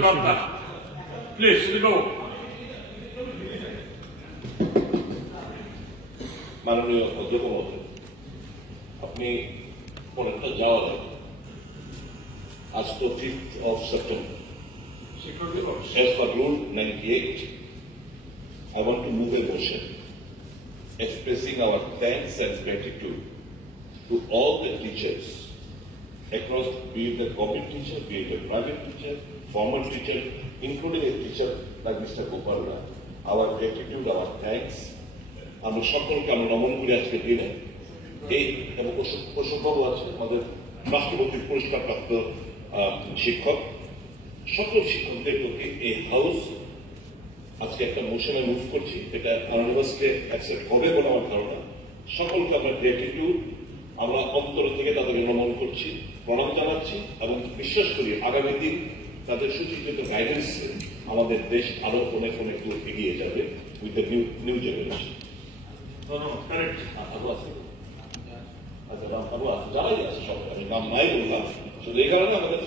about that. Please, you know. মাননীয় অধ্যক্ষ মহোদয় আপনি পরেরটা যাওয়া যাবে আজ তো fifth of September Security officer. As per Rule 98, I want to move a motion expressing our thanks and gratitude to all the teachers across, be it the government teacher, be it a private teacher, formal teacher, including a teacher like Mr. Gopalra. Our gratitude, our thanks. আমরা সকলকে আমরা নমন করি আজকে দিনে এই এবং প্রসঙ্গও আছে আমাদের রাষ্ট্রপতি পুরস্কার প্রাপ্ত শিক্ষক সকল শিক্ষকদের প্রতি এই হাউস আজকে একটা মোশনে মুভ করছি এটা অনানিমাসকে অ্যাকসেপ্ট করবে বলে আমার ধারণা সকলকে আমরা গ্রেটিটিউড আমরা অন্তর থেকে তাদের নমন করছি প্রণাম জানাচ্ছি এবং বিশ্বাস করি আগামী দিন তাদের সুচিন্তিত গাইডেন্সে আমাদের দেশ আরও অনেক অনেক দূর এগিয়ে যাবে with the new new generation আচ্ছা যারাই আছে সব আমি নাম নাই বললাম। শুধু এই কারণে আমাদের